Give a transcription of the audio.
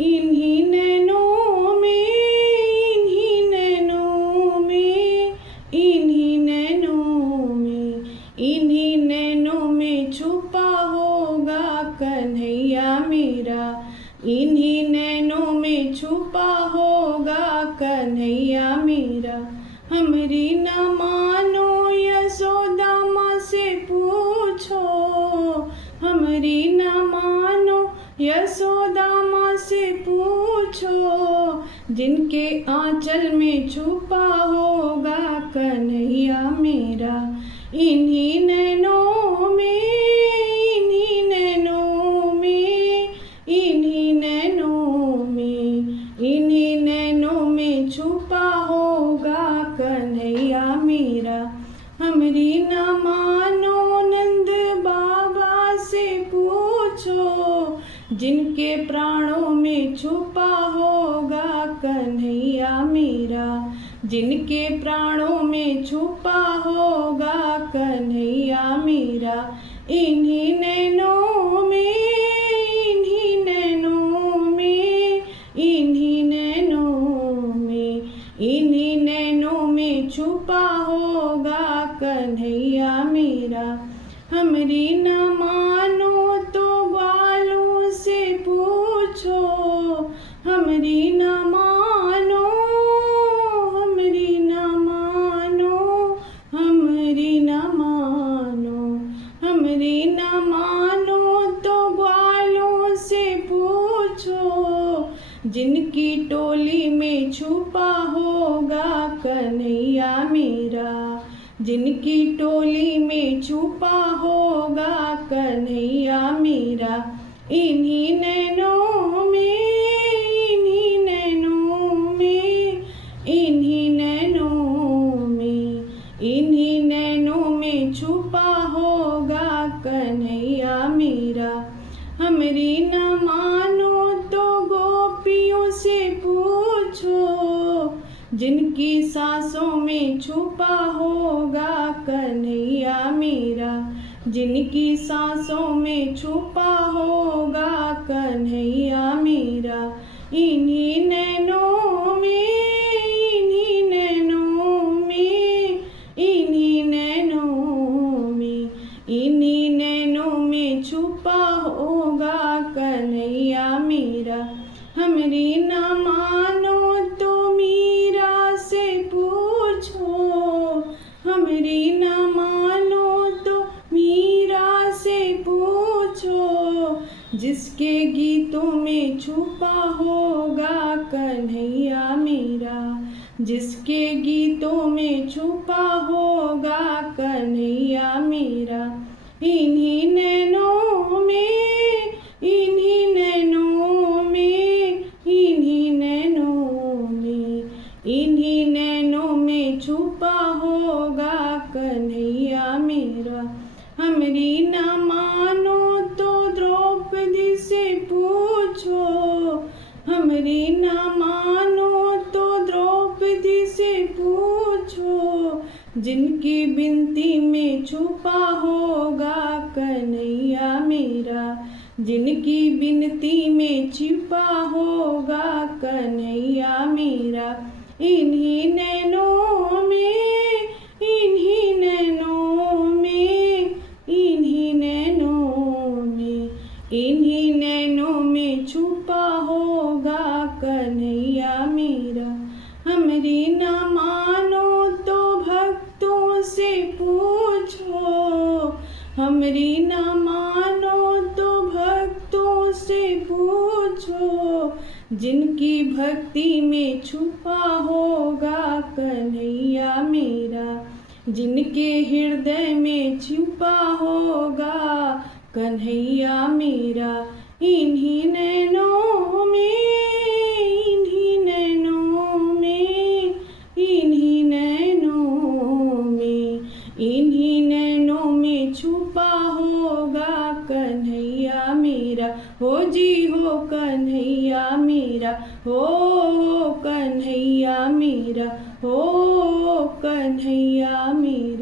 इन्हीं नैनों में, इन्हीं नैनों में, इन्हीं नैनों में, इन्हीं नैनों में छुपा होगा कन्हैया मेरा। इन्हीं नैनों में छुपा होगा कन्हैया मेरा। हमरी न मानो यशोदा माँ से पूछो, हमरी न मानो यशोदा माँ से पूछो, जिनके आंचल में छुपा होगा कन्हैया मेरा। इन्हीं नैनों में, इन्हीं नैनों में, इन्हीं नैनों में, इन्हीं नैनों में छुपा होगा कन्हैया मेरा। हमरी न मानो नंद बाबा से पूछो, जिनके प्राणों में छुपा होगा कन्हैया मेरा। जिनके प्राणों में छुपा होगा कन्हैया मेरा। इन्हीं नैनों में, इन्हीं नैनों में, इन्हीं नैनों में, इन्हीं नैनों में छुपा होगा कन्हैया मेरा। हमरी न मानो तो ग्वालों से पूछो, हमरी न मानो, हमरी न मानो, हमरी न मानो, हमरी न मानो तो ग्वालों से पूछो, जिनकी टोली में छुपा होगा कन्हैया मेरा। जिनकी टोली में छुपा होगा कन्हैया मेरा। इन्हीं नैनों में, इन्हीं नैनों में, इन्हीं नैनों में, इन्हीं नैनों में छुपा होगा कन्हैया मेरा। हमरी न मानो तो गोपियों से पूछो, जिनकी सांसों में छुपा होगा कन्हैया मेरा। जिनकी सांसों में छुपा होगा कन्हैया मेरा। इन्हीं नैनों में, इन्हीं नैनों में, इन्हीं नैनों में, इन्हीं नैनों में छुपा होगा कन्हैया मेरा। हमरी न मानो तो मीरा से पूछो, हमरी न मानो तो मीरा से पूछो, जिसके गीतों में छुपा होगा कन्हैया मेरा। जिसके गीतों में छुपा होगा कन्हैया मेरा। इन्हीं नैनों में, इन्हीं नैनों में, इन्हीं नैनों में, इन्हीं नैनों में छुपा होगा कन्हैया मेरा। हमरी न मानो तो द्रौपदी से पूछो, हमरी न मानो तो द्रौपदी से पूछो, जिनकी बिनती में छुपा होगा कन्हैया मेरा। जिनकी बिनती में छिपा होगा कन्हैया मेरा। इन्हीं नैनों में, इन्हीं नैनों में, इन्हीं नैनों में, इन्हीं नैनों में छुपा होगा कन्हैया मेरा। हमरी न मानो तो भक्तों से पूछो, हमरी न मानो तो भक्तों से पूछो, जिनकी भक्ति में छुपा होगा कन्हैया मेरा। जिनके हृदय में छुपा होगा कन्हैया मेरा। इन्हीं नैनों में, इन्हीं नैनों में, इन्हीं नैनों में, इन्हीं नैनों में छुपा होगा कन्हैया मेरा। हो जी हो कन्हैया मेरा, हो कन्हैया मेरा, हो कन्हैया मेरा।